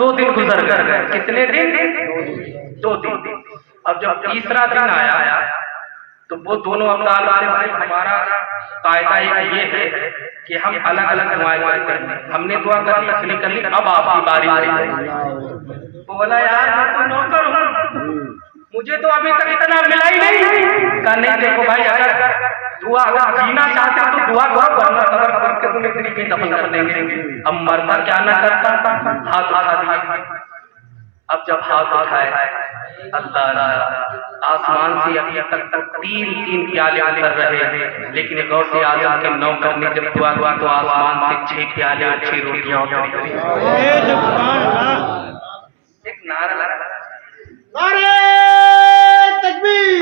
2 دن گزر گئے. کتنے دن؟ 2 دن. اب جب تیسرا دن آیا تو وہ دونوں ابدال والے بھائی ہمارا قاعدہ یہ ہے کہ ہم الگ الگ دعائیں کرتے ہیں. ہم نے دعا کر لی، تسلیم کر لی، اب آپ کی باری ہے. بولا یار میں تو نوکر ہوں، مجھے تو ابھی تک اتنا ملا ہی نہیں. کہا نہیں دیکھو بھائی، اگر دعا اگر جینا چاہتے ہو تو دعا کرو، ورنہ قبر کر کے تمہیں طریقے دفن کر دیں گے. اب مرتا کیا نہ کرتا، ہاتھ اٹھا دیا. اب جب ہاتھ اٹھائے اللہ آسمان سے ابھی تک 3 پیالے اتر رہے ہیں، لیکن غوث اعظم کے نوکر نے جب دعا کی تو آسمان سے 6 پیالے اور 6 روٹیاں اتری. ایک نعرہ لگا، نعرہ تکبیر،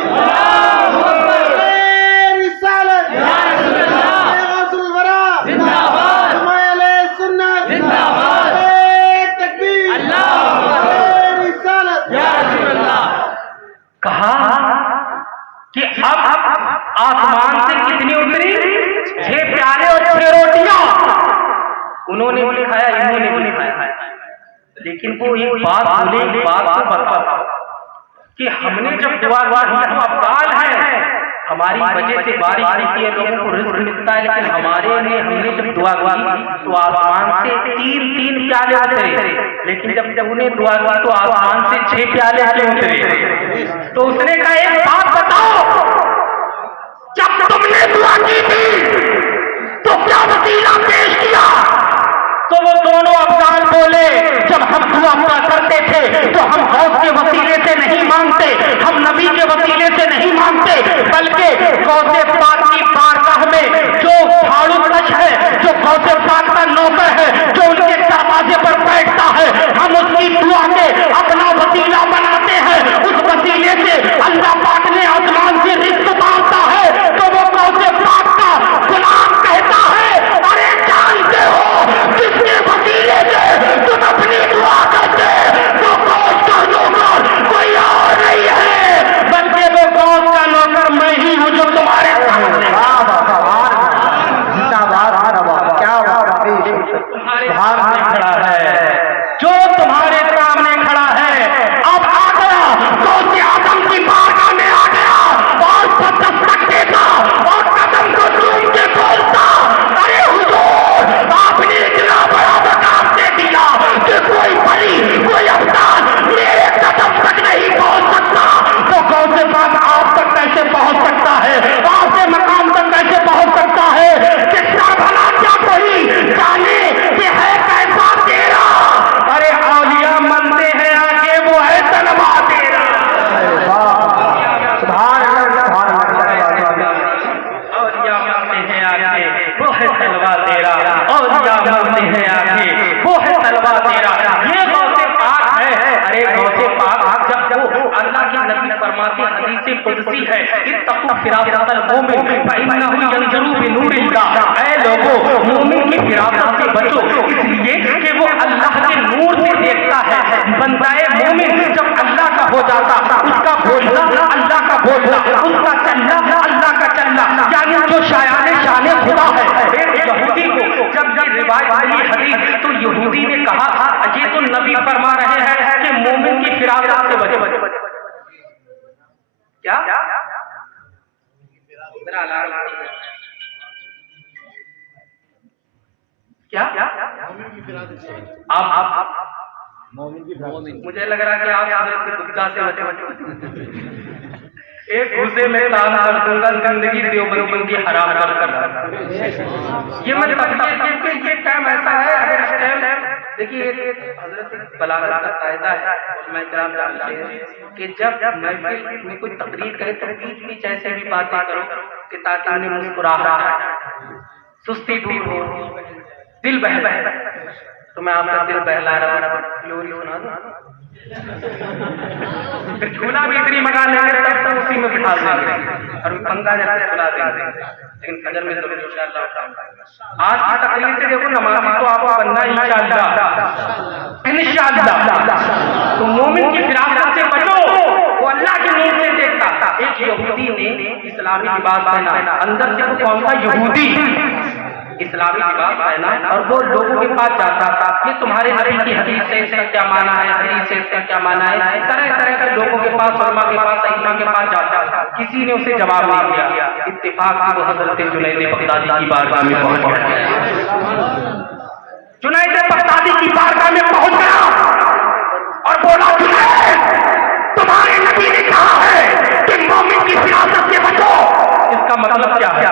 رسالت، غوث الورا زندہ باد، حمایل سنت زندہ باد، تکبیر، رسالت، یا رسول اللہ. کہا کہ اب آسمان سے کتنی اتری؟ 6 پیالے اور 6 روٹیاں. انہوں نے بھی کھایا، انہوں نے بھی کھایا. لیکن وہ ایک بات بولے، ایک بات کو بتا کہ ہم نے جب دعا کی تو ابدال ہیں، ہماری وجہ سے بارش ہوتی ہے، لوگوں کو رزق ملتا ہے، لیکن ہمارے لیے ہم نے جب دعا کی تو آسمان سے 3 پیالے اترے، لیکن جب انہیں دعا کی تو آسمان سے 6 پیالے کیوں اترے؟ تو اس نے کہا ایک بات بتاؤ، جب تم نے دعا کی تھی تو کیا وسیلہ پیش کیا؟ تو وہ دونوں ابدال بولے جب ہم دعا کرتے تھے تو ہم غوث کے وسیلے سے نہیں مانگتے، ہم نبی کے وسیلے سے نہیں مانگتے، بلکہ غوث پاک کی بارگاہ میں جو جھاڑو کش ہے، جو غوث پاک کا نوکر ہے، جو ان کے دروازے پر بیٹھتا ہے، ہم اس کی دعا کے اپنا وسیلہ بناتے ہیں. اس وسیلے سے اللہ پاک نے آسمان سے رزق مانگتا ہے تو وہ غوث پاک کا غلام کہتا ہے ارے جانتے ہو جس کے وسیلے سے تم اپنی دعا کرتے تو غوث کا نوکر کوئی اور نہیں ہے، بلکہ وہ غوث کا نوکر میں ہی ہوں جو تمہارے سامنے کھڑا ہے، جو تمہارے سامنے کھڑا ہے. اب آ گیا غوث اعظم کی بارگاہ میں آ گیا اور دستک دیتا اور قدم کو چوم کے بولتا ارے حضور آپ نے اتنا بڑا مقام دے دیا کہ کوئی ولی کوئی ابدال میرے قدم تک نہیں پہنچ سکتا، تو غوث پاک آپ تک کیسے پہنچ سکتا ہے؟ آپ کے مقام تک کیسے پہنچ سکتا ہے؟ کتنا بھلا کیا کوئی جانے کہ ہے کیسا تیرا؟ ارے اولیاء منتے ہیں آگے وہ ہے طلبا تیرا. اولیاء منتے ہیں آگے وہ ہے طلبا تیرا، اولیاء منتے ہیں آگے وہ ہے طلبا تیرا. یہ غوث پاک ہے. ارے غوث پاک جب وہ اللہ کے نبی فرماتے حدیث قدسی ہے اتقوا فراست المومن فإنه ينظر بنور اللہ، اے لوگوں مومن کی فراست سے بچو، اس لیے کہ وہ اللہ کے نور سے دیکھتا ہے. بندہ مومن جب اللہ کا ہو جاتا اس کا بولنا اللہ کا بولنا، اس کا چلنا اللہ کا چلنا، یعنی جو شایان شان خدا ہے. ایک یہودی کو جب یہ روایت آئی حدیث تو یہودی نے کہا یہ تو نبی فرما رہے ہیں کہ مومن کی فراست سے بچو. کیا مجھے لگ رہا کہ آپ حضرت گپتا سے بچے. ایک غصے میں تان کر دوں گا زندگی دیوبند کی حرام کر. یہ میں کیونکہ یہ ٹائم ایسا ہے اگر اس ٹائم دیکھیے حضرت بلاغت کا قاعدہ ہے میں کرام جانتے ہیں کہ جب محفل میں کوئی تقریر کرے تو بیچ بیچ ایسے بھی باتیں کرو کہ تاکہ انہیں مسکراہٹ آئے، سستی دور ہو، دل بہلا. تو میں آپ کا دل بہلا رہا ہوں، لوری سنا دوں پھر جھولا بھی اتنی منگا لیں گے تب تو اسی میں بٹھا دیں گے اور پنگا جیسے سلا دیں گے، لیکن فجر میں ضرور انشاءاللہ اٹھاؤں. آج کی تقریر سے دیکھو نمازی تو آپ کو بننا انشاءاللہ. تو مومن کی فراست سے بچو، وہ اللہ کے نور سے دیکھتا. ایک یہودی نے اسلامی لباس پہنا، اندر سے وہ کون تھا؟ یہودی. اسلامی لباس پہنا اور وہ لوگوں کے پاس جاتا تھا یہ تمہارے نبی کی حدیث سے اس کا کیا معنی ہے، حدیث سے اس کا کیا معنی ہے، طرح طرح کے لوگوں کے پاس، علماء کے پاس، ائمہ کے پاس جاتا تھا، کسی نے اسے جواب نہیں دیا۔ اتفاق سے وہ حضرت جنید بغدادی کی بارگاہ میں پہنچ گیا، جنید بغدادی کی بارگاہ میں پہنچ گیا اور بولا جنید تمہارے نبی نے کہا ہے کہ مومن کی فراست سے بچو، اس کا مطلب کیا ہے،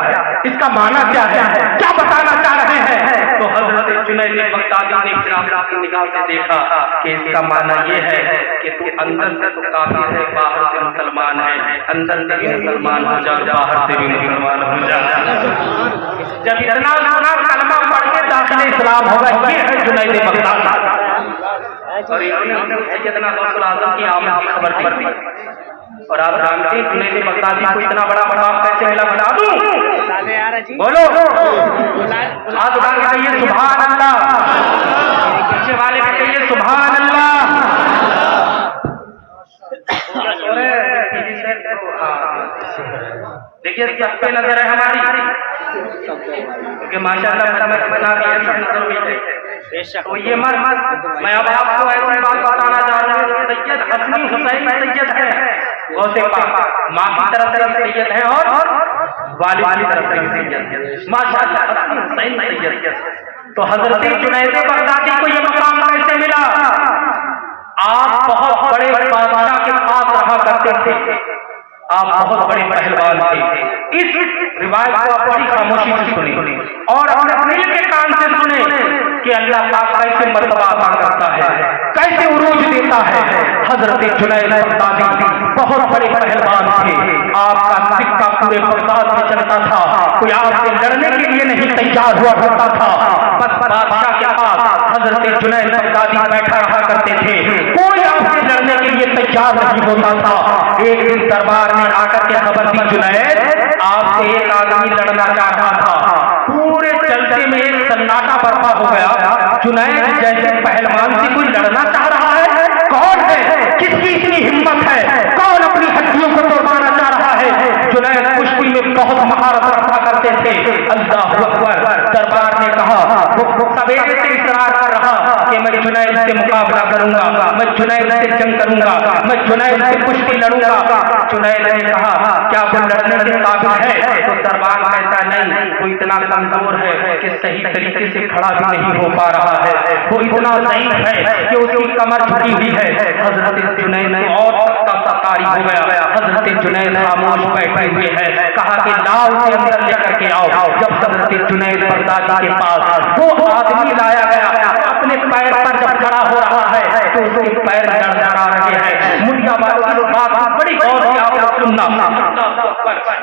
اس کا معنی کیا ہے، کیا بتانا چاہ رہے ہیں؟ تو حضرت جنید بغدادی نے فراست کی نگاہ سے دیکھا کہ اس کا معنی یہ ہے کہ تو اندر سے تو کافر ہے، باہر سے مسلمان ہے، اندر سے بھی مسلمان ہو جا، باہر سے بھی مسلمان ہو جا۔ جب اتنا سنا کلمہ پڑھ کے داخل اسلام ہوگا، یہ ہے جنید بغدادی۔ اور انہوں نے سیدنا غوث الاعظم کی آمد کی خبر دی، اور آپ جانتے ہیں جنید بغدادی کو اتنا بڑا مقام کیسے ملا؟ بتا دوں، بولو ہاتھ اٹھا کے کہیے سبحان اللہ، پیچھے والے بھی کہیے سبحان اللہ۔ دیکھیے سب پہ نظر ہے ہماری، کیونکہ ماشاء اللہ تو یہ مرد، میں اب آپ کو ایسی بات بتانا چاہ رہا ہوں، سید حسنی حسین سید ہے، غوث پاک ماں کی طرف سے سید ہے اور والد کی طرف سے سید، ماشاء اللہ حسنی حسین سید۔ تو حضرت جنید بغدادی کو یہ مقام کیسے ملا؟ آپ بہت بڑے بادشاہ کے پاس رہا کرتے تھے، آپ بہت بڑے پہلوان تھے۔ اس روایت کو آپ بڑی خاموشی سے سنیں اور اپنے دل کے کان سے سنیں کہ اللہ پاک کیسے مرتبہ عطا کرتا ہے، کیسے عروج دیتا ہے۔ حضرت جنید بغدادی بہت بڑے پہلوان تھے، آپ کا سکہ پورے بغداد میں چلتا تھا، کوئی آپ سے لڑنے کے لیے نہیں تیار ہوا کرتا تھا، بس بادشاہ کے پاس حضرت جنید بغدادی بیٹھا رہا کرتے تھے، کوئی آپ سے لڑنے کے لیے تیار نہیں ہوتا تھا۔ ایک دن دربار میں آ کر کے خبر دی جنید آپ سے ایک آدمی لڑنا چاہ رہا تھا، پورے جلسے میں ایک سناٹا برپا ہو گیا۔ جنید جیسے پہلوان سے کوئی لڑنا چاہ رہا ہے، کون ہے، کس کی اتنی ہمت ہے، کون اپنی ہڈیوں کو توڑوانا چاہ رہا ہے؟ جنید کشتی میں بہت مہارت رکھا کرتے تھے۔ اللہ اکبر، دربار نے کہا، وہ سویرے سے اصرار کر رہا کہ میں جنید سے مقابلہ کروں گا، میں جنید سے جنگ کروں گا، میں جنید سے کشتی لڑوں گا۔ جنید نے کہا کیا وہ لڑنے کے قابل ہے؟ تو دربار کہتا نہیں، وہ اتنا کمزور ہے کہ صحیح طریقے سے کھڑا بھی نہیں ہو پا رہا ہے، وہ اتنا ضعیف ہے کہ اس کی کمر جھکی ہوئی ہے۔ حضرت جنید اور سکتا سکاری ہو گیا، حضرت جنید خاموش بیٹھے ہوئے ہیں، کہا کہ لاؤ اسے اندر لے کر کے آؤ۔ جب حضرت جنید بغدادی کے پاس وہ آدمی لایا گیا، اپنے پیر پر جب کھڑا ہو رہا ہے تو اس کے پیر لڑکھڑا رہے ہیں۔ مدعا والوں کی بات بڑی غور سے آپ نے سننا۔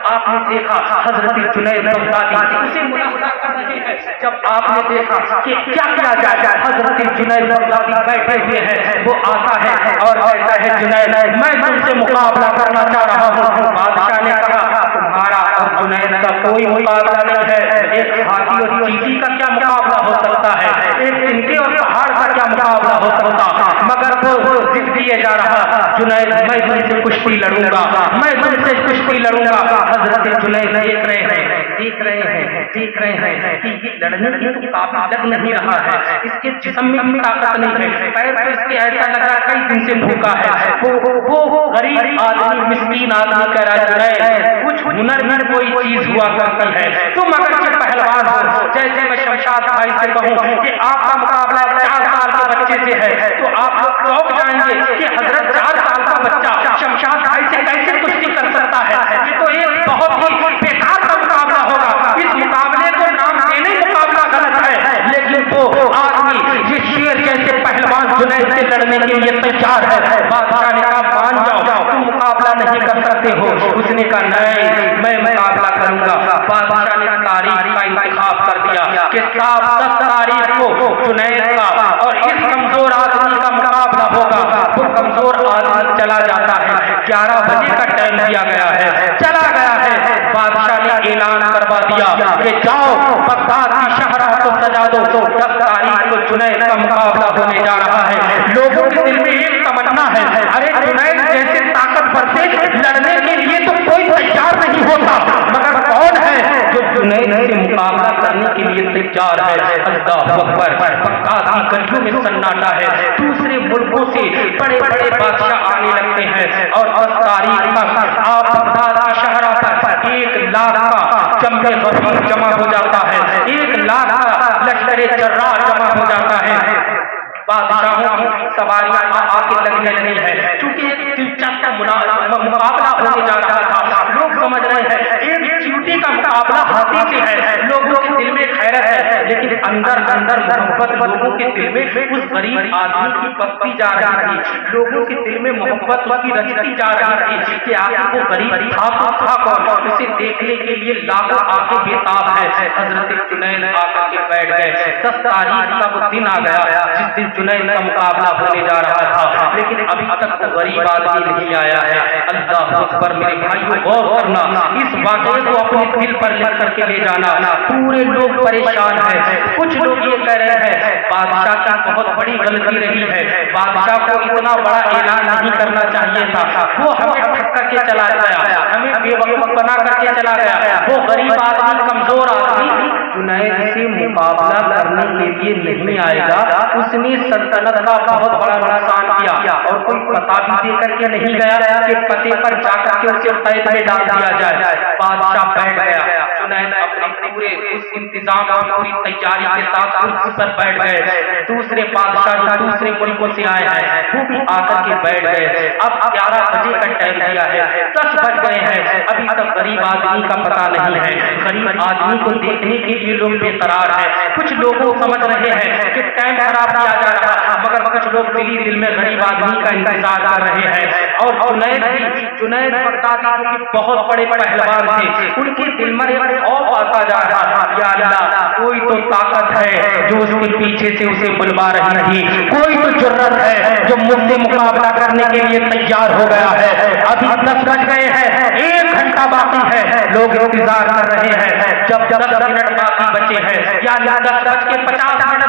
آپ نے دیکھا حضرت جنید بغدادی اسے ملاحظہ کر رہے ہیں، جب آپ نے دیکھا کہ کیا کیا جائے، حضرت جنید بغدادی بیٹھے ہوئے ہیں، وہ آتا ہے اور کہتا ہے جنید میں تم سے مقابلہ کرنا چاہ رہا ہوں۔ بادشاہ نے کہا تمہارا اور جنید کا کوئی مقابلہ نہیں ہے، ایک ہاتھی اور چیٹی کا کیا مقابلہ ہو سکتا ہے، ایک تنکے اور پہاڑ کا کیا مقابلہ ہو سکتا، مگر وہ ضد کیے جا رہا جنید میں تم سے کشتی لڑوں گا، میں تم سے کشتی لڑوں گا۔ حضرت جنید دیکھ رہے ہیں کہ یہ لڑنے کی تو کافی لگ نہیں رہا ہے، اس کے جسم میں طاقت نہیں ہے، پیر پر اس کے ایسا لگ رہا ہے کئی دن سے بھوکا ہے۔ وہ غریب آدمی مسکین آدمی کہہ رہا ہے جنید کچھ ہنر میں کوئی چیز ہوا کرتی ہے، تم اگر پہلوان ہو، جیسے میں شمشاد بھائی سے کہوں کہ آپ کا مقابلہ 4 سال کے بچے سے ہے تو آپ لوگ چونک جائیں گے کہ حضرت 4 سال کا بچہ شمشاد بھائی سے کیسے کشتی کر سکتا ہے، یہ تو ایک بہت ہی بیکار کا مقابلہ ہوگا، اس مقابلے کو نام دینے مقابلہ غلط ہے۔ لیکن وہ آدمی یہ شیر جیسے پہلوان جنید سے لڑنے کے لیے تیار ہے۔ بادشاہ نے کہا مان جاؤ تم مقابلہ نہیں کر سکتے ہو، اس نے کہا نہیں میں مقابلہ کروں گا۔ بادشاہ نے تاریخ کا انتخاب کر دیا کہ 10 تاریخ کو جنید کا اور اس کمزور آدمی کا مقابلہ ہوگا۔ وہ کمزور آدمی چلا جاتا ہے، 11 بجے کا ٹائم دیا گیا ہے، چلا گیا ہے۔ بادشاہ نے اعلان کروا دیا کہ جاؤ بغداد کی شہرہ کو سجا دو، 10 تاریخ کو جنید کا مقابلہ ہونے جا رہا ہے۔ لوگوں کے دل میں ایک تمنا ہے، ارے جنید جیسے طاقتور سے لڑنے کے لیے تو کوئی تیار نہیں ہوتا، مگر کون ہے جو جنید سے مقابلہ کرنے کے لیے تجار ہے، اللہ اکبر، بغدادی گلیوں میں سناٹا ہے، دوسرے ملکوں سے بڑے بڑے بادشاہ آنے لگتے ہیں، اور بس تاریخ تک آپ بغداد شہر پر 1,00,000 کا جمع غفیر جمع ہو جاتا ہے، 1,00,000 کا لشکر جرار جمع ہو جاتا ہے، بادشاہوں کی سواریاں آ کے لگنے لگی ہے، چونکہ ایک دلچسپ مقابلہ ہونے جا رہا تھا، لوگ سمجھ رہے ہیں ایک چیوٹی کا مقابلہ ہاتھی سے ہے، لوگوں کے دل میں خیرت ہے، لیکن اندر اندر محبت لوگوں کے دل میں اس غریب آدمی کی بستی جا رہی تھی، لوگوں کے دل میں محبت اس کی رچتی جا رہی تھی کہ آخر وہ غریب تھا تو تھا کون، اسے دیکھنے کے لیے لاکھوں آنکھیں بےتاب ہے۔ حضرت جنید آ کر کے بیٹھ گئے، 10 تاریخ کا وہ دن آ گیا جس دن جنید کا مقابلہ ہونے جا رہا تھا، لیکن ابھی تک وہ غریب آدمی نہیں آیا ہے۔ اللہ اکبر، میرے بھائیوں غور کرنا، اس واقعے کو اپنے دل پر لکھ کر کے لے جانا۔ پورے لوگ پریشان ہیں، کچھ لوگ یہ کہہ رہے ہیں بادشاہ کی بہت بڑی غلطی رہی ہے، بادشاہ کو اتنا بڑا اعلان نہیں کرنا چاہیے تھا، وہ ہمیں ٹھگ کر کے چلا گیا، ہمیں بے وقوف بنا کر کے چلا گیا، وہ غریب آدمی کمزور آدمی جنید سے مقابلہ کرنے کے لیے نہیں آئے گا، اس نے سلطنت کا بہت بڑا نقصان کیا، اور کوئی پتہ بھی دے کر کے نہیں گیا کہ پتے پر جا کر کے اسے قید میں ڈال دیا جائے۔ بادشاہ بیٹھ گیا، جنید اپنے پورے اس انتظام اور پوری تیاری کے ساتھ کرسی پر بیٹھ گئے، دوسرے بادشاہ جو دوسرے ملکوں سے آئے ہیں وہ بھی آ کر کے بیٹھ گئے۔ اب 11 بجے کا ٹائم دیا ہے، 10 بج گئے ہیں، ابھی تک غریب آدمی کا پتہ نہیں ہے، غریب آدمی کو دیکھنے کے لیے لوگ بے قرار ہیں، کچھ لوگوں سمجھ رہے ہیں کہ ٹائم خراب کیا جا رہا ہے، مگر کچھ لوگ دل میں غریب آدمی کا انتظار کر رہے ہیں۔ اور جنید بغدادی جو کہ بہت بڑے پہلوان تھے، ان کے دل میں ایک خوف آتا جا رہا تھا، یا اللہ کوئی تو طاقت ہے جو اس کے پیچھے سے اسے بلوا رہی تھی، کوئی تو جرأت ہے جو مجھ سے مقابلہ کرنے کے لیے تیار ہو گیا ہے۔ ابھی 10 بج گئے ہیں، 1 گھنٹہ باقی ہے، لوگ انتظار کر رہے ہیں، جب 10 منٹ باقی بچے ہیں، یا 10:50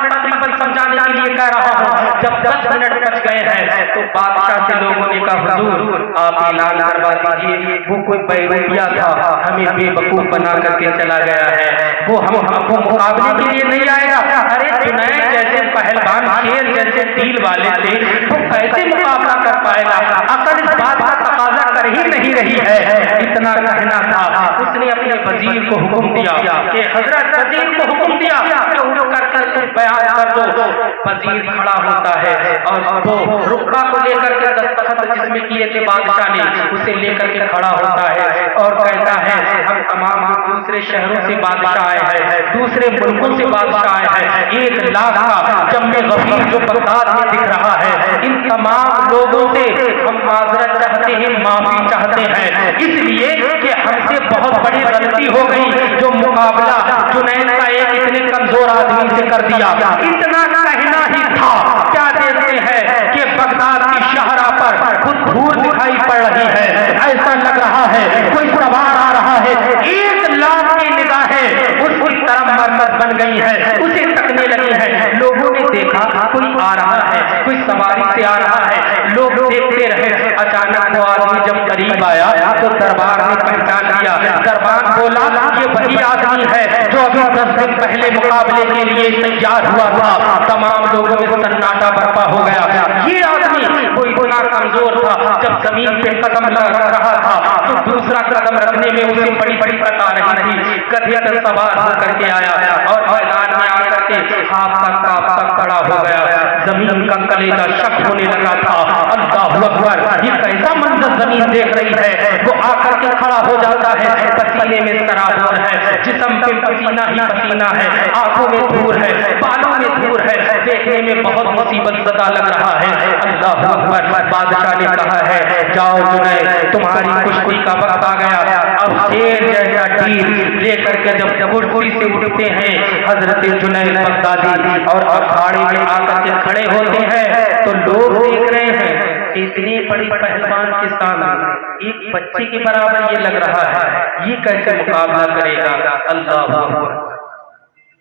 تقریباً سمجھانے کے لیے کہہ رہا ہوں، جب 10 منٹ بچ گئے ہیں تو بادشاہ سے لوگوں نے کہا حضور آپ اعلان کروا دیجیے، وہ کوئی بیروتیا تھا ہمیں بے وقوف بنا کر کے چلا گیا ہے، وہ مقابلے کے لیے نہیں آئے گا۔ ارے جنید جیسے پہلوان شیر جیسے دل والے تھے، وہ کیسے مقابلہ کر پائے گا؟ عقل اس بات کا تقاضا کر ہی نہیں رہی ہے۔ اتنا کہنا تھا، اس نے اپنے وزیر کو حکم دیا کہ حضرت وزیر کو حکم دیا کہ اٹھ کر کے بیان کر دو۔ وزیر کھڑا ہوتا ہے اور وہ رکبہ کو لے کر کے دستخط جس میں کیے تھے بادشاہ نے اسے لے کر کے کھڑا ہوتا ہے اور کہتا ہے ہم تمام دوسرے شہروں سے بادشاہ آئے ہیں، دوسرے ملکوں سے بادشاہ آئے ہیں، 1,00,000 کا جمع غفیر جو بغداد میں دکھ رہا ہے، ان تمام لوگوں سے ہم معذرت چاہتے ہیں، معافی چاہتے ہیں، اس لیے کہ ہم سے بہت بڑی غلطی ہو گئی جو مقابلہ جنید کا ایک اتنے کمزور آدمی سے کر دیا۔ اتنا کہنا ہی تھا، کیا دیکھتے ہیں کہ بغداد کی شاہراہ پر خود دھول دکھائی پڑ رہی ہے، ایسا لگ رہا ہے کوئی سوار آ رہا ہے، 1,00,000 کی نگاہیں اس کی طرف مرکز بن گئی ہے، اسے تکنے لگی ہے۔ لوگوں نے دیکھا کوئی آ رہا ہے، کوئی سواری سے آ رہا ہے، لوگ دیکھتے رہے، اچانک وہ آدمی جب قریب آیا تو دربار نے پہچان لیا، دربار بولا یہ وہی آدمی ہے جو ابھی 10 دن پہلے مقابلے کے لیے تیار ہوا تھا۔ تمام لوگوں میں سناٹا برپا ہو گیا، یہ آدمی کوئی اتنا کمزور تھا، جب زمین پہ قدم رکھ رہا تھا تو دوسرا قدم رکھنے میں اسے بڑی بڑی بتا رہی تھی، گدھے پر سوار ہو کر کے آیا اور میدان میں آ کر کے ہاتھ تک کھڑا ہو گیا، زمین کا کلیجہ شک ہونے لگا تھا۔ اللہ اکبر، یہ کیسا منظر زمین دیکھ رہی ہے، وہ آ کر کے کھڑا ہو جاتا ہے، پسینے میں سرابور ہے، جسم پہ پسینہ ہی پسینہ ہے، آنکھوں میں دھول ہے، بالوں میں دھول ہے، دیکھنے میں بہت مصیبت زدہ لگ رہا ہے۔ اللہ اکبر، بادشاہ نے کہا ہے جاؤ جنید تمہاری کشتی کا وقت آ گیا۔ اب شیر جیسا ڈیل لے کر کے جب کرسی سے اٹھتے ہیں حضرت جنید بغدادی اور اکھاڑے میں آ کر کے کھڑے ہوتے ہیں تو لوگ دیکھ رہے ہیں اتنے بڑے پہلوان کے سامنے ایک بچے کے برابر یہ لگ رہا ہے، یہ کیسے مقابلہ کرے گا؟ اللہ اکبر۔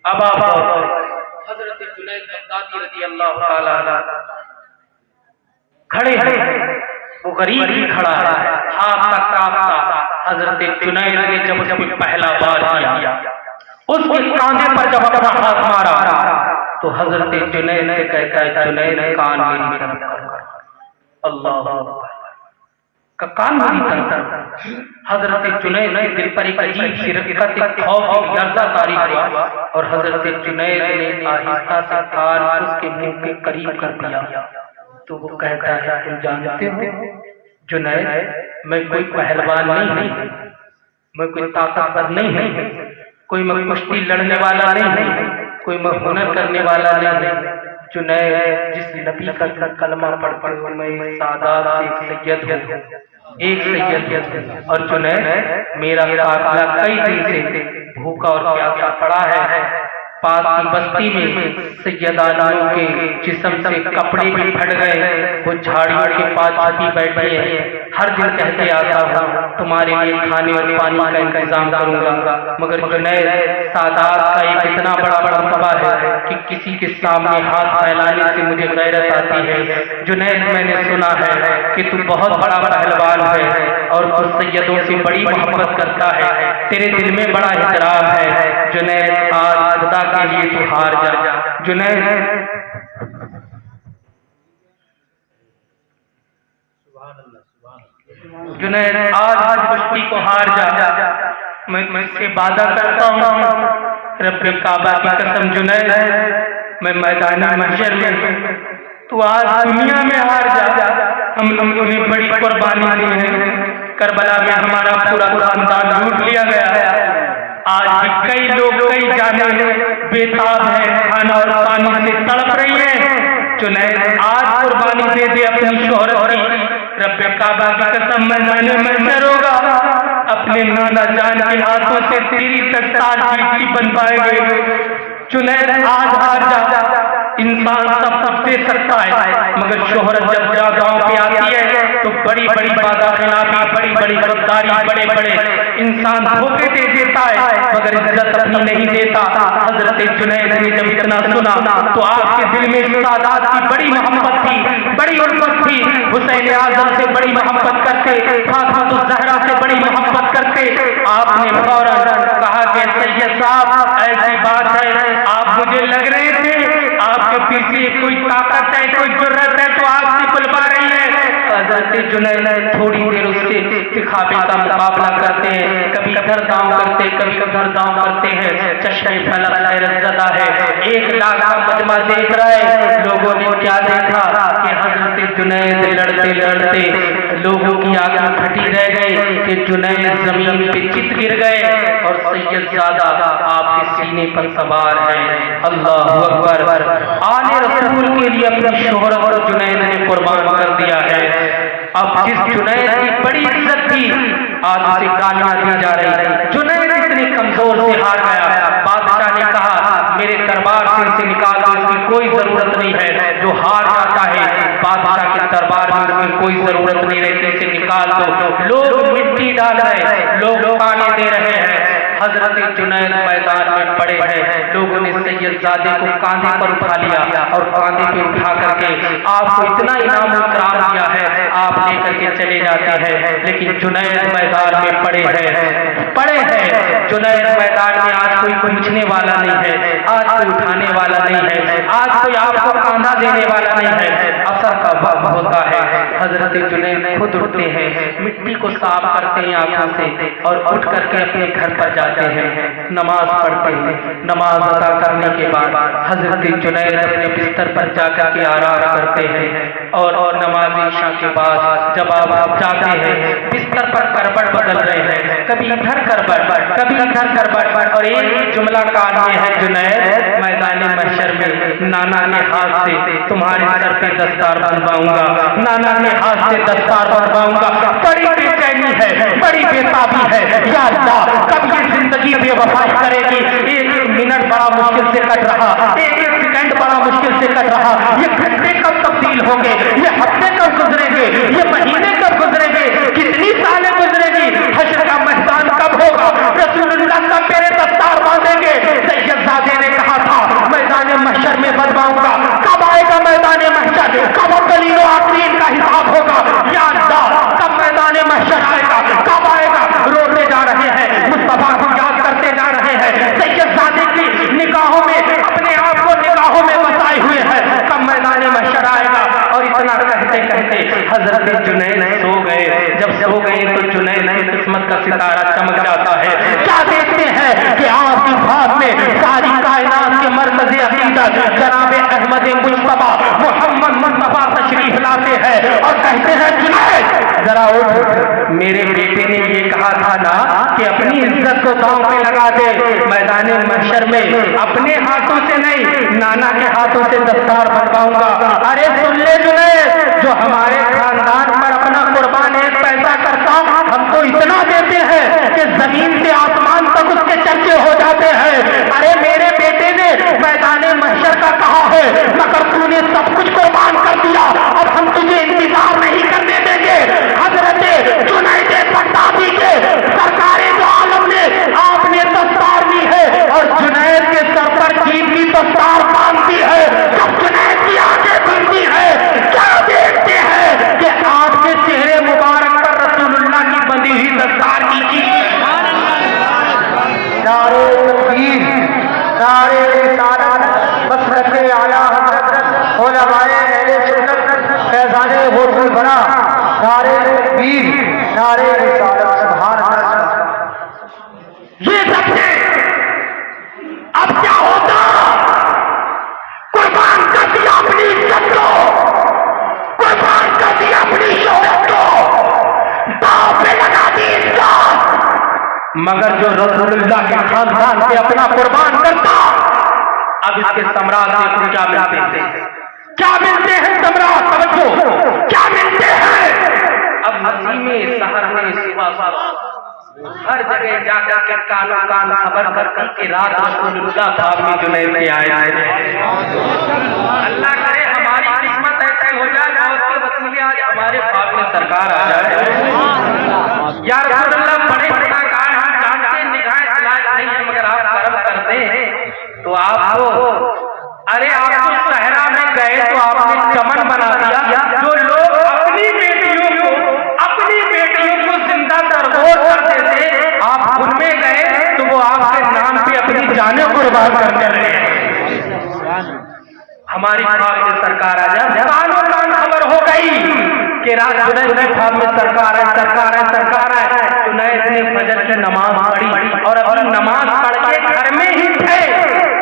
اب آپ حضرت جنید بغدادی رضی اللہ تعالیٰ کھڑے ہیں، وہ غریب ہی کھڑا ہے، ہاتھ تک کانپتا۔ حضرت جنید نے جب اس پہ پہلا بار کیا اس کے کاندھے پر جب اپنا ہاتھ مارا تو حضرت جنید سے کہتا ہے جنید کان میری طرف کر، اللہ کا کان میری طرف کر۔ حضرت جنید کے دل پر ایک عجیب سی رقت، ایک خوف، ایک لرزہ طاری ہوا اور حضرت جنید نے آہستہ سے کان اس کے منہ کے قریب کر دیا تو وہ کہتا ہے تم جانتے ہو جنید میں کوئی پہلوان نہیں ہوں، میں کوئی طاقتور نہیں ہوں، کوئی میں کشتی لڑنے والا نہیں ہوں، کوئی میں ہنر کرنے والا نہیں ہوں۔ جنید جس نبی کا کلمہ پڑھتے ہو میں سادات سے ایک سید ہوں، ایک سید، اور جنید میرا قافلہ کئی دن سے بھوکا اور پیاسا پڑا ہے، پاس کی بستی میں سیدانوں کے جسم سے کپڑے بھی پھٹ گئے، وہ جھاڑیوں کے پاس بھی بیٹھے ہیں، ہر دن کہتے آتا ہوں تمہارے لیے کھانے اور پانی کا انتظام کروں گا، مگر جنید سادات کا ایک اتنا بڑا مرتبہ ہے کہ کسی کے سامنے ہاتھ پھیلانے سے مجھے غیرت آتی ہے۔ جنید میں نے سنا ہے کہ تو بہت بڑا پہلوان ہے اور تو سیدوں سے بڑی محبت کرتا ہے، تیرے دل میں بڑا احترام ہے، جنید آج خدا کے لیے تو ہار جا۔ جنید آج کشتی کو ہار جا، میں اس سے وعدہ کرتا ہوں رب کعبہ کی قسم جنید میں میدان محشر میں تو آج دنیا میں ہار جا، ہم انہیں بڑی قربانی دی ہے، کربلا میں ہمارا پورا خاندان لوٹ لیا گیا، آج بھی کئی لوگ کئی جانے بے تاب ہیں، کھانا اور پانی سے تڑپ رہی ہیں، جنید آج قربانی دے دے اپنی شہرت کی، رب کعبہ کی قسم میدان محشر ہوگا، اپنے نانا جان کے ہاتھوں سے تیری دستار کی بنوائے گئے، جنید آج ہار جا، انسان سب دے سکتا ہے مگر شہرت جب جگہوں پہ آتی ہے تو بڑی بڑی وعدہ خلافی، بڑی بڑی غداری، بڑے بڑے انسان دھوکے دے دیتا ہے مگر عزت اپنی نہیں دیتا۔ حضرت جنید نے جب اتنا سنا تو آپ کے دل میں سادات کی بڑی محبت تھی، بڑی الفت تھی، حسین اعظم سے بڑی محبت کرتے، فاطمہ الزہرا سے بڑی محبت کرتے، آپ نے فوراً کہا کہ سید صاحب ایسی بات ہے آپ مجھے لگ رہے تھے آپ کے پیچھے کوئی طاقت ہے، کوئی جرت ہے تو آپ سے بلوا رہی ہے۔ حضرت جنید تھوڑی دیر اس سے دکھاوے کا مقابلہ کرتے ہیں، کبھی ادھر داؤں کرتے کبھی ادھر داؤں کرتے ہیں، چشمے فلک حیرت زدہ ہے، 1,00,000 کا مجمع دیکھ رہا ہے، لوگوں نے کیا دیکھا کہ حضرت جنید لڑتے لڑتے لوگوں کی آنکھیں پھٹی رہ گئی کہ جنید زمین پہ چت گر گئے اور سید زادہ آپ کے سینے پر سوار ہے۔ اللہ اکبر، آل رسول کے لیے اپنی شہرت جنید نے قربان کر دیا ہے۔ اب جس جنید کی بڑی عزت تھی آج اسے گالیاں دی جا رہی ہے، جنید اتنے کمزور سے ہار گیا، بادشاہ نے کہا میرے دربار سے اسے نکال دو، اس کی کوئی ضرورت نہیں ہے، جو ہار جاتا ہے بادشاہ کے دربار میں اس کی کوئی ضرورت نہیں رہتی، اسے نکال دو۔ لوگ مٹی ڈال رہے، لوگ تانے دے رہے ہیں، حضرت جنید میدان میں پڑے ہیں، لوگوں نے سید زادے کو کاندھے پر اٹھا لیا اور کاندھے پہ اٹھا کر کے آپ کو اتنا انعام و اکرام دیا ہے، آپ لے کر کے چلے جاتے ہیں، لیکن جنید میدان میں پڑے ہیں، جنید میدان میں آج کوئی پوچھنے والا نہیں ہے، آج کوئی اٹھانے والا نہیں ہے، آج کوئی آپ کو کاندھا دینے والا نہیں ہے۔ عصر کا وقت ہوتا ہے، حضرت جنید خود اٹھتے ہیں، مٹی کو صاف کرتے ہیں آنکھوں سے اور اٹھ کر کے اپنے گھر پر جاتے ہیں، نماز پڑھتے ہیں، نماز ادا کرنے کے بعد حضرت جنید اپنے بستر پر جا کر کے آرام کرتے ہیں اور نماز عشاء کے بعد جب آپ جاتے ہیں بستر پر کربٹ بدل رہے ہیں، کبھی ادھر کربٹ کبھی ادھر کربٹ، اور ایک جملہ کان میں ہے جنید میدان محشر میں نانا کے ہاتھ سے تمہارے سر پہ دستار بنواؤں گا، نانا کے ہاتھ سے دستار بنواؤں گا، بڑی بے چینی ہے، بڑی بے تابی ہے، یا اللہ کب یہ زندگی بے وفائی کرے گی، ایک منٹ بڑا مشکل سے کٹ رہا، ایک سیکنڈ بڑا مشکل سے کٹ رہا، یہ گھنٹے کب تبدیل ہوں گے، یہ ہفتے کب گزریں گے، یہ مہینے کب گزریں گے، کتنی سالیں گزریں گی، حشر کا میدان کب ہوگا، رسول اللہ کا میرے دستار باندھیں گے۔ سید زادے نے کہا تھا میدان محشر میں بدواؤں گا، کب آئے گا میدان محشر، کب اولین و آخرین کا حساب ہوگا، یا اللہ کب میدان محشر آئے گا، کب آئے گا، روتے جا رہے ہیں، مصطفیٰ کو یاد کرتے جا رہے ہیں، سید تھے حضرت جنید سو گئے. جب سو گئے تو جنید کی قسمت کا ستارہ چمک جاتا ہے. کیا دیکھتے ہیں کہ آپ کی بھاگ میں ساری کائنات کے مرکز عقیدت جناب احمد مجتبیٰ محمد مصطفیٰ تشریف لاتے ہیں اور کہتے ہیں جنید ذرا اٹھ. میرے بیٹے نے یہ کہا تھا نا کہ اپنی عزت کو داؤں پہ لگا دے. میدان محشر میں اپنے ہاتھوں سے نہیں نانا کے ہاتھوں سے دستار بنواؤں گا. ارے سن لے جنید, جو ہمارے خاندان پر اپنا قربان ایک پیسہ کرتا ہم تو اتنا دیتے ہیں کہ زمین سے آسمان تک اس کے چرچے ہو جاتے ہیں. ارے میرے بیٹے نے میدان محشر کا کہا ہے مگر تو نے سب کچھ قربان کر دیا, اب ہم تجھے انتظار نہیں کرنے دیں گے. حضرت جنید بغدادی کے سرکار دو عالم نے آپ نے دستار لی ہے اور جنید کے سر پر جیت کی دستار باندھی ہے. جب جنید کی آنکھیں کھلتی ہے کیا دیکھتے ہیں کہ آپ کے چہرے مبارک پر رسول اللہ کی بندھی ہوئی دستار کی. نعرے تکبیر, نعرے رسالت, مسلک اعلیٰ حضرت علماء اہل سنت فیضان غرب البرا, نعرے تکبیر, نعرے رسالت. سبحان اللہ. یہ سب سے اب کیا ہوتا, قربان کر دیا اپنی عزت کو, قربان کر دیا اپنی شہرت کو, داؤں پہ لگا دی عزت. مگر جو رسول اللہ کے خاندان سے اپنا قربان کرتا اب اس کے ثمرات سے کیا ملتے ہیں, کیا ملتے ہیں ثمرات. توجہ, کیا ملتے ہیں. اب مسیح سحر میں صبح ہر جگہ جا جا کے کانوں کان خبر کرتی کہ رات رسول اللہ صاحب میں جنید کے آئے. اللہ کرے ہماری قسمت ایسی ہو جائے کہ اس کے وسیلے آج ہمارے خواب میں سرکار آ جائے. یا رسول اللہ بڑے فنکار ہم جانتے ہیں نگاہیں صلاح نہیں ہے مگر آپ کرم کرتے ہیں تو آپ کو, ارے آپ تو صحرا میں گئے تو آپ نے چمن بنا دیا. جو لوگ اپنی بیٹیوں کو زندہ ترغور کرتے تھے آپ ان میں گئے تو وہ آپ کے نام پہ اپنی جانیں قربان کرتے رہے. ہماری خواب میں سرکار آ جائے. کانوں کان خبر ہو گئی کہ رات جنید کے خواب میں سرکار ہے, سرکار ہے, سرکار ہے. جنید نے فجر کی نماز پڑھی اور اپنی نماز پڑھ کے گھر میں ہی تھے.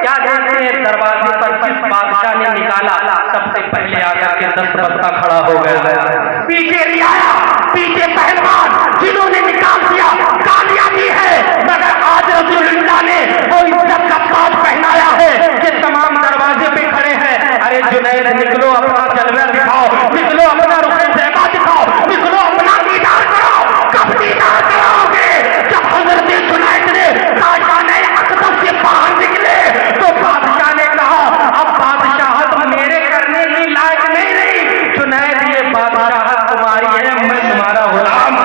کیا دیکھتے ہیں دروازے پر کس بادشاہ نے نکالا, سب سے پہلے آ کر کے دست بستہ کھڑا ہو گیا. پیچھے رعایا, پیچھے پہلوان جنہوں نے نکال دیا گالیاں دی ہے, مگر آج رسول اللہ نے وہ عزت کا تاج پہنایا ہے کہ تمام دروازے پہ کھڑے ہیں. ارے جنید نکلو, اپنا جلوہ دکھاؤ, نکلو اپنا رخ زیبا دکھاؤ, نکلو اپنا دیدار کرو. کب دیدار کراؤ گے؟ جب حضرت جنید نے کاشان اقدس سے باہر نکلے تو بادشاہ نے کہا اب بادشاہت میرے کرنے کی لائق نہیں رہی. جنید یہ بادشاہت تمہاری ہے, میں تمہارا غلام.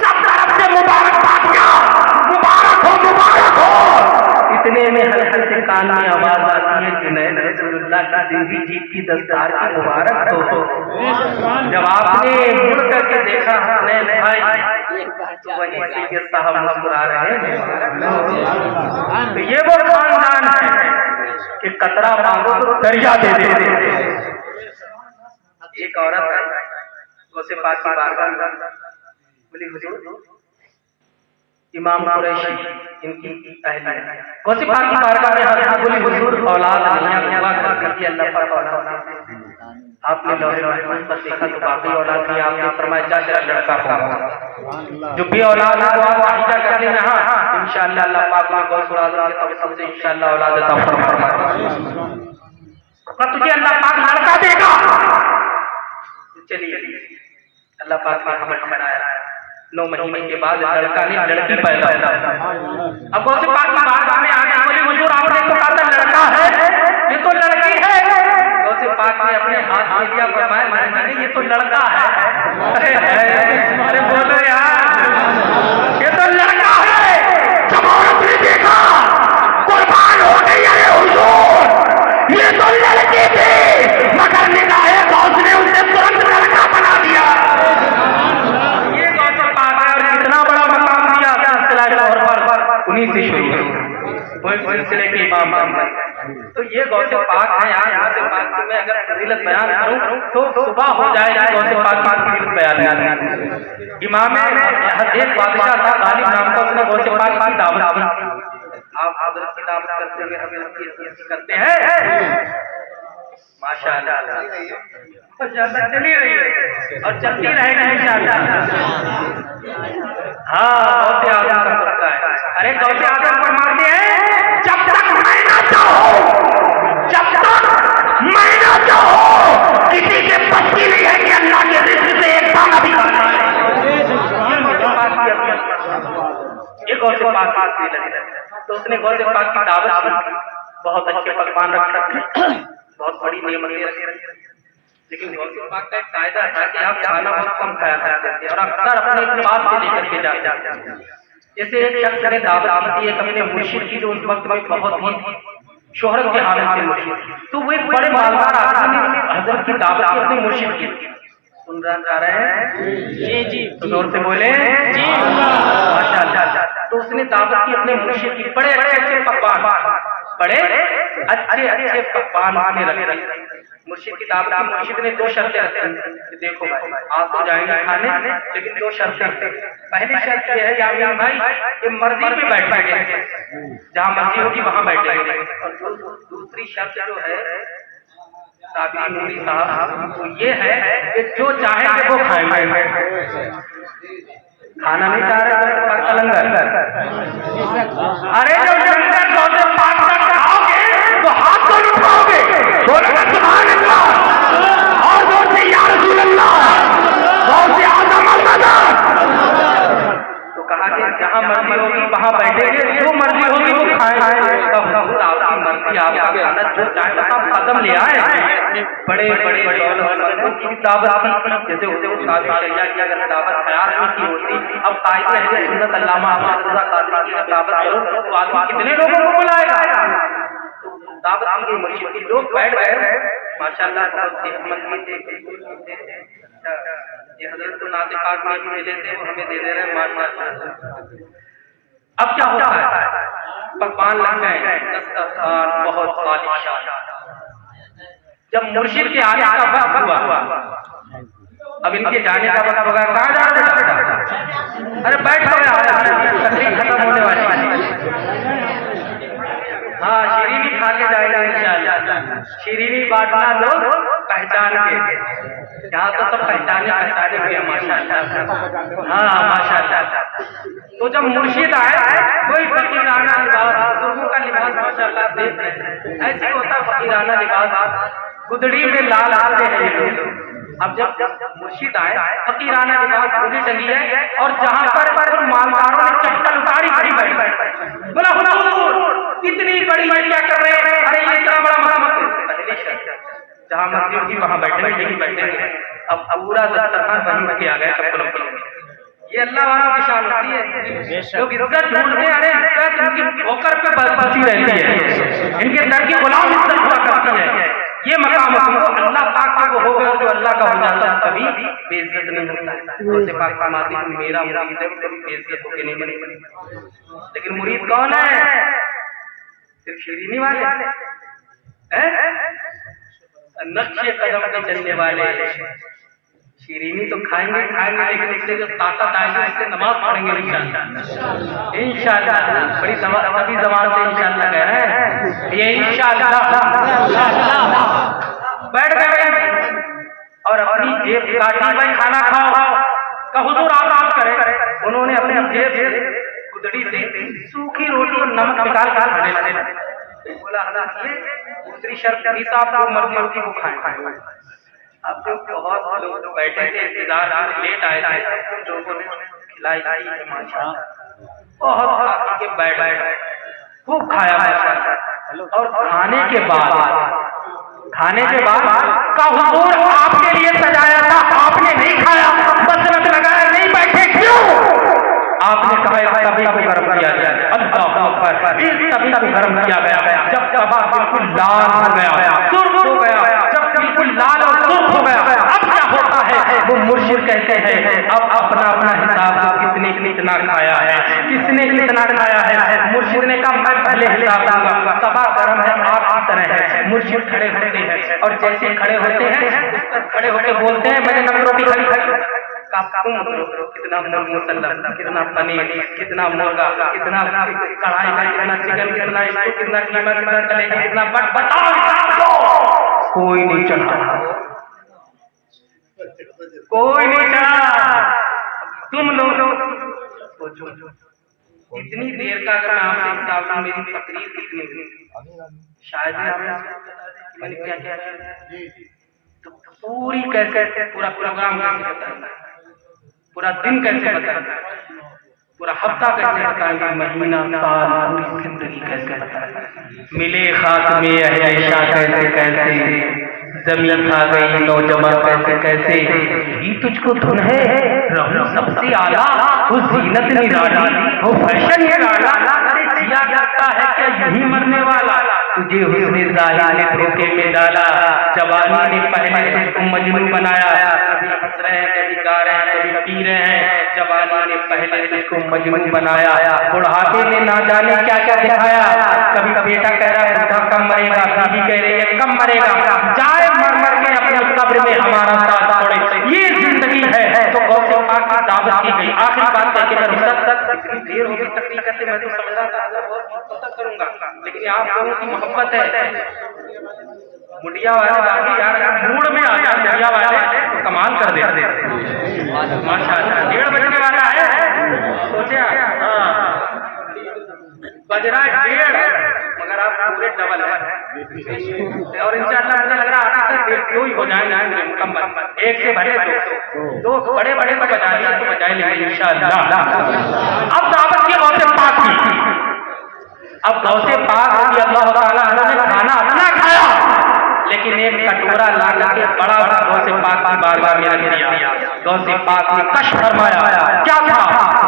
سب طرف سے مبارک بادشاہ, مبارک ہو, مبارک ہو. اتنے میں ہلکے سے کان میں آواز آتی ہے جنید رسول اللہ کا زندگی جیت کی دستار کی مبارک ہو. جب آپ نے مڑ کر کے دیکھا حسنین بھائی تو وہیں سے یہ صاحب مسکرا رہے ہیں. تو یہ وہ خاندان ہے کہ قطرہ مانگو تو دریا دے دے. ایک عورت ہے غوث پاک کی بارگاہ میں بولی حضور امام قریشی ان کی اہل ہے. غوث پاک کی بارگاہ میں حضرت بولی حضور اولاد نہیں ہوا کر کے اللہ پاک اولاد. آپ نے لوح محفوظ پر دیکھا تو باقی اولاد نہیں, آپ نے فرمایا جا تیرا لڑکا ہوگا. جو بھی اولاد ہے وہ آپ حجہ کر لیں. ہاں انشاءاللہ اللہ پاک میں غوث اعظم کے توسط سے انشاءاللہ اولاد عطا فرمائے گا. تجھے اللہ پاک لڑکا دے گا. چلیے اللہ پاک نے حمل بنایا. 9 مہینے کے بعد لڑکا نہیں لڑکی پیدا ہوئی. اب غوث پاک کی بارگاہ میں آنے بولے حضور آپ نے تو کہا تھا لڑکا ہے, یہ تو لڑکی ہے. غوث پاک نے اپنے ہاتھ میں دیا, فرمایا نہیں یہ تو لڑکا ہے. ارے بولو یار, یہ تو لڑکا ہے. جب عورت نے دیکھا قربان ہو گئی. ارے حضور یہ تو لڑکی تھی مگر نگاہ غوث نے اسے ترنت لڑکا بنا دیا. یہ غوث پاک ہے اور کتنا بڑا مقام دیا سلسلہ طور پر انہی سے شروع ہے. وہ سلسلے کے امام تو یہ غوث پاک ہے یار. غوث پاک کی میں اگر فضیلت بیان کروں تو صبح ہو جائے گا غوث پاک کی فضیلت بیان. امام ایک بادشاہ تھا غالب نام کا, اس نے غوث پاک کی دعوت دی. آپ حضرت کی دعوت کرتے ہوئے حضرت کی عزت کرتے ہیں ماشاءاللہ, چلی رہی ہے اور چلتی رہے گی انشاءاللہ. ہاں غوث اعظم کا صدقہ ہے. ارے غوث اعظم فرماتے ہیں جب تک میں نہ چاہوں, جب تک میں نہ چاہوں کسی کے بس کی نہیں ہے کہ اللہ کے رزق سے ایک دانہ بھی کھانا ہے. یہ غوث پاک کی لذت. تو اس نے غوث پاک کی دعوت کی, بہت اچھے پکوان رکھے, بہت بڑی نعمتیں رکھی, لیکن غوث پاک کا ایک قاعدہ تھا کہ آپ کھانا بہت کم کھایا کرتے تھے اور اکثر اپنے پاس سے لے کر کے جاتے. جیسے ایک شخص نے دعوت دی ایک اپنے مرشد کی جو اس وقت میں بہت ہی شہرت کے حالت میں مرشد, تو وہ ایک بڑے مالدار آدمی نے حضرت کی دعوت کی اپنے مرشد کی. سن رہے ہیں جی جی, تو زور سے بولیں جی ماشاءاللہ. تو اس نے دعوت کی اپنے مرشد کی, بڑے اچھے اچھے پکوان, بڑے اچھے اچھے پکوان نے رکھے. مرشد کی دعوت کی مرشد نے 2 شرطیں رکھی کہ دیکھو بھائی آپ تو جائیں گے کھانے, لیکن 2 شرطیں. پہلی شرط یہ ہے یا بھائی کہ مرضی پہ بیٹھیں گے, جہاں مرضی ہوگی وہاں بیٹھیں گے. اور دوسری شرط جو ہے صابری نوری صاحب وہ یہ ہے کہ جو چاہیں گے وہ کھائیں گے. کھانا نہیں چاہ رہے کا لنگر, ارے جو لنگر غوث پاک کا کھاؤ گے تو ہاتھ تو اٹھاؤ گے, بولو سبحان اللہ, اور زور سے یا رسول اللہ, غوث اعظم اللہ. تو کہا کہ جہاں مرضی ہوگی وہاں بیٹھیں گے, جو مرضی ہوگی وہ کھائیں گے. آپ کی مرضی, آپ کا کھانا جو چاہیں آپ قدم لے آئے. بڑے بڑے دولتمندوں کی دعوت, جیسے ہوتے وہ قاضی شریعہ کی اگر دعوت خیال میں کی ہوتی, اب قائد اہل سنت علامہ احمد رضا قادری کی دعوت کرو تو آدمی کتنے لوگوں کو بلائے گا. دعوت کی مرشد کی لوگ بیٹھ گئے ماشاءاللہ. صحت مندی تھے, یہ حضرت کو ناطقات میں بھی ملے تھے, وہ ہمیں دے دے رہے ہیں ماشاءاللہ. اب کیا ہوتا ہے, پکوان لگ گئے, دسترخوان بہت عالیشان. جب مرشد کے آنے کا وقت ہوا, اب ان کے جانے کا وقت ہوگا, کہاں جا رہے بیٹا, ارے بیٹھ گئے, تقریر ختم ہونے والی. ہاں شیرینی کھا کے جائے گا انشاءاللہ. شیرینی بانٹنا لوگ پہچان کے, یہاں تو سب پہچانے ہوئے ماشاءاللہ. ہاں ماشاءاللہ. تو جب مرشد آئے کوئی فقیرانہ لباس, بزرگوں کا لباس ماشاءاللہ دیکھ رہے ہیں, ایسے ہوتا فقیرانہ لباس, گدڑی میں لال آتے ہیں یہ لوگ. اب جب مرشد آئے فقیرانہ لباس پوری ڈلی ہے, اور جہاں پر مالداروں نے چپل اتاری بڑی بولا حضور اتنی بڑی کیا کر رہے ہیں, ارے یہ اتنا بڑا مقام. پہلی شرط جہاں مرضی ہوگی وہاں بیٹھیں گے, نہیں بیٹھیں گے. اب پورا دسترخوان بند کے آ گئے چپلوں پر. یہ اللہ والوں کی شان ہوتی ہے, لوگ عزت ڈھونڈتے ہیں. ارے عزت ان کی ٹھوکر پہ بسی رہتی ہے, ان کے در کی غلام عزت ہوا کرتی ہے. یہ مقام کو اللہ پاک کا وہ ہوگا جو اللہ کا ہو جاتا ہے کبھی بے عزت نہیں ہوتا. غوث پاک فرماتے ہیں میرا مرید ہے کبھی بے عزت ہو کے نہیں بنے. لیکن مرید کون ہے, صرف شیرینی والے, نقش قدم پہ چلنے والے. شیرینی تو کھائیں گے لیکن اس سے جو طاقت آئے گی اس سے نماز پڑھیں گے انشاءاللہ. بڑی ابھی زبان سے انشاءاللہ کہہ رہے ہیں یہ انشاءاللہ. بیٹھ گئے اور اپنی جیب کاٹی, بھائی کھانا کھاؤ کہ حضور آپ کریں. انہوں نے اپنی جیب سے گدڑی سے سوکھی روٹی اور نمک نکال کر کھانے لگے. بولا حضرت یہ دوسری شرط کی صاحب جو مرضی کو کھائیں. اب جو بہت لوگ بیٹھے تھے انتظار لیٹ آئے تھے, لوگوں نے کھلائی ماشاءاللہ, بہت کے بیٹھ خوب کھایا ماشاءاللہ. اور کھانے کے بعد کا حضور آپ کے لیے سجایا تھا, آپ نے نہیں کھایا, بسرت لگایا, نہیں بیٹھے کیوں؟ آپ نے کہا تبھی گرم کیا گیا, اللہ اکبر, تبھی گرم کیا گیا. جب تبا بالکل لال ہو گیا, سرخ ہو گیا, جب بالکل لال اور سرخ ہو گیا, اب کیا ہوتا ہے, وہ مرشد کہتے ہیں اب اپنا حساب کتنے کتنا کھایا ہے, کس نے کتنا کھایا ہے. مرشد نے کہا میں پہلے حساب دوں گا, تبا گرم ہے, آپ طرح ہے. مرشد کھڑے ہوتے ہیں اور جیسے کھڑے ہوتے ہیں اس پر کھڑے ہو کے بولتے ہیں میں نے نمک روٹی کھائی. کتنا مسلم, کتنا پنیر, کتنا مرغا, کتنا کڑھائی میں, کتنا چکن, کتنا اسٹو, کتنا قیمہ, کتنا کلیجہ, کتنا بتاؤ. کوئی نہیں چڑھا, کوئی نہیں چڑھا. تم لوگ سوچو اتنی دیر کا اگر میں آپ سے حساب لوں میری تقریر کتنی ہوئی شاید میں نے کیا کیا تو پوری کیسے پورا پروگرام کیسے بتانا ہے, پورا دن کیسے بتانا ہے, پورا ہفتہ کیسے بتائیں گے, مہینہ, سال, پوری زندگی کیسے بتائیں گے. ملے خاتمے اہل شاہ کیسے کیسے, زمین کھا گئی نوجوان کیسے کیسے, یہی تجھ کو دھن ہے رہو سب سے اعلیٰ, وہ زینت نرالی, وہ فیشن نرالا. جیا کرتا ہے کیا یہی مرنے والا, تجھے حسن ظاہر نے دھوکے میں ڈالا. جوانی نے پہلے تجھ کو مجنون بنایا, کبھی ہنس رہے ہیں, کبھی گا رہے ہیں, کبھی پی رہے ہیں. جوانی نے پہلے تجھ کو مجنون بنایا, بڑھاپے نے نہ جانے کیا کیا دکھایا. کبھی بیٹا کہہ رہا ہے بوڑھا کم مرے گا, بیوی کہہ رہی ہے کم مرے گا, جائے مر مر کے اپنے قبر میں ہمارا ساتھ چھوڑے. یہ زندگی ہے تو غوث پاک کی دعوت کی گئی. آخری بات ہے کہ میں رخصت تک اتنی دیر ہوگی تقریر کرتے, میں تو سمجھ رہا تھا بہت محبت کروں گا, لیکن آپ لوگوں کی محبت ہے. مڈیا والے باقی یار موڈ میں آ جائے, مڈیا والے تو کمال کر دیتے ماشاء اللہ. 1:30 بجنے والا ہے, سوچے بج رہا ہے 1:30 مگر آپ پورے ڈبل ہے. اور انشاءاللہ مجھے لگ رہا ہے کہ 2 ہی ہو جائیں گے مکمل, 1 سے بڑے 2 بڑے بڑے کو بجا لیا تو بجائے لیں گے انشاءاللہ. اب دعوت کی غوث پاک کی. اب غوث پاک رضی اللہ تعالیٰ عنہ نے کھانا اتنا کھایا لیکن ایک کٹورا لا کر کے بڑا غوث پاک کی بارگاہ میں رکھ دیا. غوث پاک نے کش فرمایا, کیا تھا؟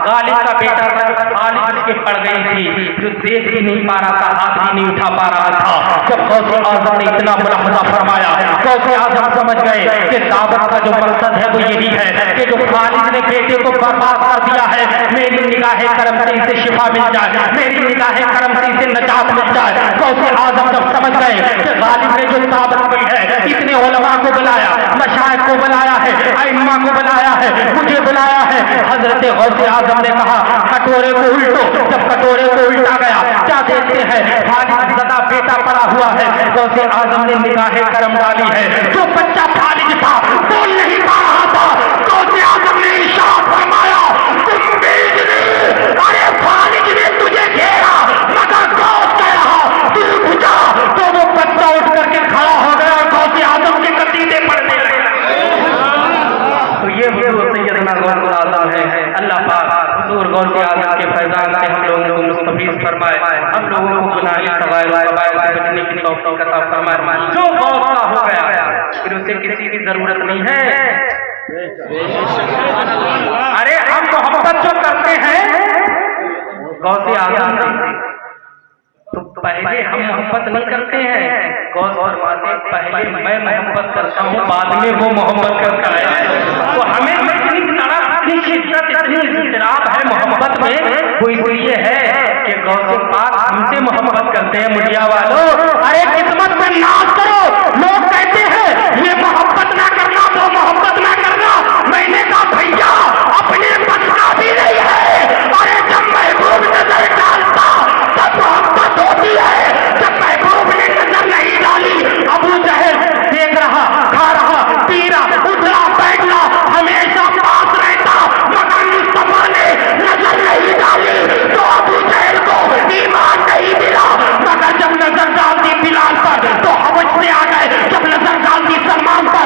غالب کا بیٹا تھا, خالد اس کے پڑ گئی تھی, جو دیکھ بھی نہیں پا رہا تھا, ہاتھ بھی نہیں اٹھا پا رہا تھا. جب غوث اعظم نے اتنا ملاحظہ فرمایا, غوث اعظم سمجھ گئے کہ دعوت کا جو مقصد ہے وہ یہی ہے کہ جو خالد نے بیٹے کو برباد کر دیا ہے, میری نگاہ کرم سے اسے شفا مل جائے, میری نگاہ کرم سے اسے نجات مل جائے. غوث اعظم جب سمجھ گئے کہ غالب نے جو دعوت کی ہے, اتنے علماء کو بلایا, مشائخ کو بلایا ہے, ائمہ کو بلایا ہے, مجھے بلایا ہے. حضرت غوث اعظم نے کہا کٹورے کو الٹو. جب کٹورے کو الٹا گیا کیا دیکھتے ہیں, خالد زدہ بیٹا پڑا ہوا ہے. غوث اعظم نے نگاہ کرم ڈالی ہے, جو بچہ خالد تھا بول نہیں پا رہا تھا. غوث اعظم نے ارشاد فرمایا تم بیجنے, ارے خالد نے تجھے گھیرا مگر غوث کہہ رہا تو بجا. تو وہ بچہ اٹھ کر کے کھڑا ہو گیا اور غوث اعظم کے قصیدے پڑھنے لگے. تو یہ حضور سیدنا غوث اعظم ہے. اللہ پاک حضور غوث اعظم کے فیضان سے ہم لوگوں کو مستفیض فرمائے, ہم لوگوں کو گناہی صغائر و کبائر سے بچنے کی توفیق عطا فرمائے. جو غوث کا ہو گیا پھر اسے کسی کی ضرورت نہیں ہے. ارے ہم محبت جو کرتے ہیں غوث اعظم سے تو پہلے ہم محبت نہیں کرتے ہیں. غوث فرماتے پہلے میں محبت کرتا ہوں, بعد میں وہ محبت کرتا ہے. تو ہمیں اتنی طرح اتنی شدت اتنی اضطراب ہے محبت میں, وہ اس لیے ہے کہ غوث پاک ہم سے محبت کرتے ہیں. مڈیا والوں ارے قسمت میں ناز کرو. لوگ کہتے ہیں یہ محبت نہ کرنا وہ محبت نہ کرنا. میں نے کہا بھیا اپنے بچنا بھی نہیں ہے. ارے جب محبوب نظر ڈالتا تب محبت ہوتی ہے, جب محبوب نے نظر نہیں ڈالی. ابو جہل دیکھ رہا, کھا رہا, پی رہا, اٹھنا بیٹھنا ہمیشہ پاس رہتا مگر مصطفیٰ نے نظر نہیں ڈالی تو ابو جہل کو ایمان نہیں ملا. مگر جب نظر ڈال دی بلال پر تو حوث سے آ گئے, جب نظر ڈال دی سلمان پر